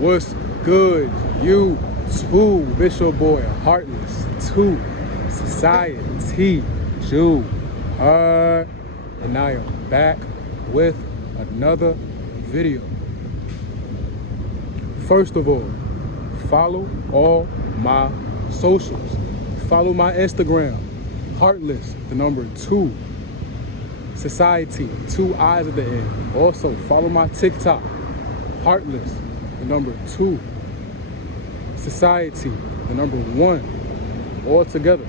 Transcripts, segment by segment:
What's good, YouTube? It's your boy Heartless 2 Society Jew. And I am back with another video. First of all, follow all my socials. Follow my Instagram, Heartless, the number 2 Society, 2 eyes at the end. Also, follow my TikTok, Heartless, the number 2 Society, the number 1, all together.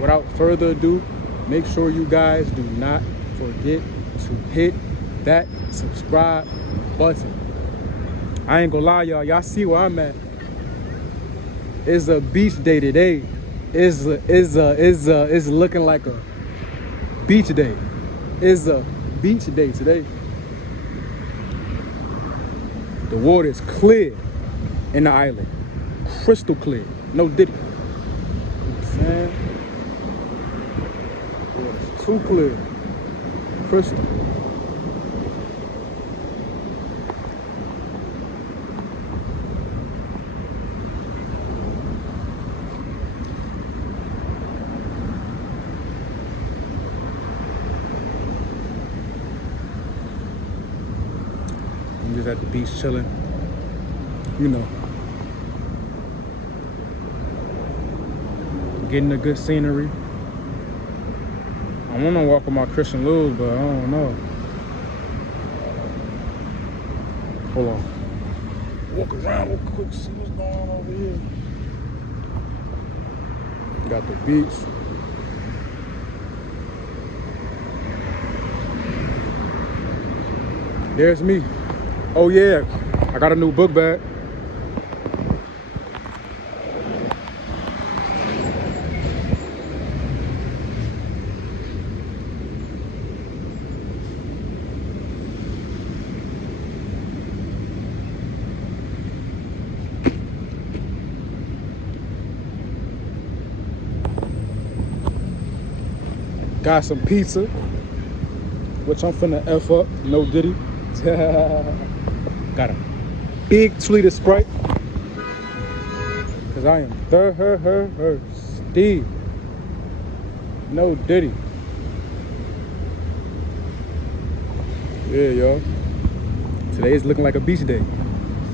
Without further ado, make sure you guys do not forget to hit that subscribe button. I ain't gonna lie, y'all see where I'm at. It's a beach day today. It's looking like a beach day. It's a beach day today. The water is clear in the island. Crystal clear. No diddy. You know what I'm saying? The water's too clear. Crystal. I'm just at the beach chilling, you know, getting a good scenery. I want to walk with my Christian Louis, but I don't know. Hold on. Walk around real quick, see what's going on over here. Got the beach. There's me. Oh yeah, I got a new book bag. Got some pizza, which I'm finna F up, no diddy. Got a big 2-liter Sprite, cause I am thirsty. No diddy. Yeah, y'all. Today's looking like a beach day.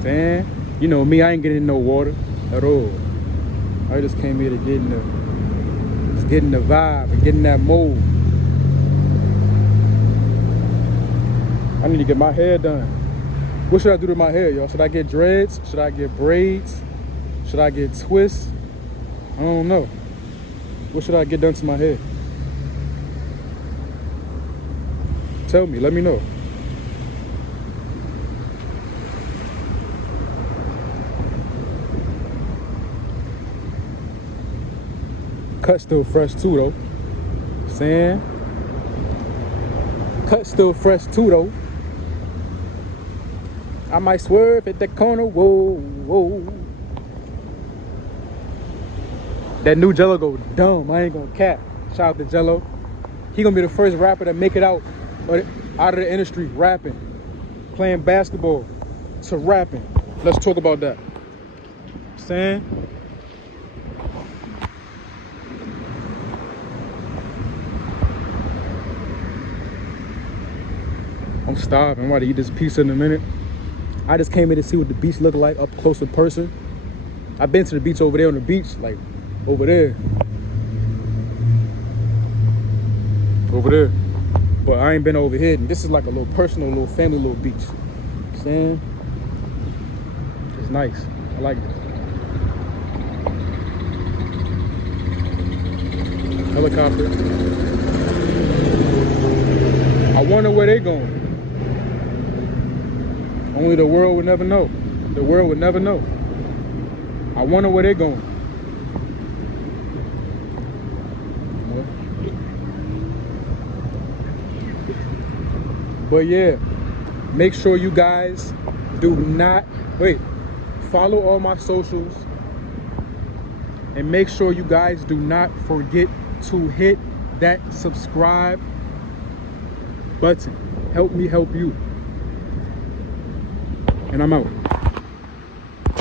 Man, you know me, I ain't getting no water at all. I just came here to get in the vibe and get in that mode. I need to get my hair done. What should I do to my hair, y'all? Should I get dreads? Should I get braids? Should I get twists? I don't know. What should I get done to my hair? Tell me, let me know. Cut still fresh too, though. Saying? Cut still fresh too, though. I might swerve at the corner, whoa, whoa. That new Jello go dumb, I ain't gonna cap. Shout out to Jello. He gonna be the first rapper to make it out of the industry rapping. Playing basketball to rapping. Let's talk about that. Saying? I'm starving. I'm about to eat this pizza in a minute. I just came here to see what the beach look like up close in person. I've been to the beach over there on the beach, like over there. Over there. But I ain't been over here. And this is like a little personal, little family, little beach. You know what I'm saying? It's nice. I like it. Helicopter. I wonder where they going. Only the world would never know. The world would never know. I wonder where they're going. But yeah, make sure you guys do not, follow all my socials. And make sure you guys do not forget to hit that subscribe button. Help me help you. And I'm out.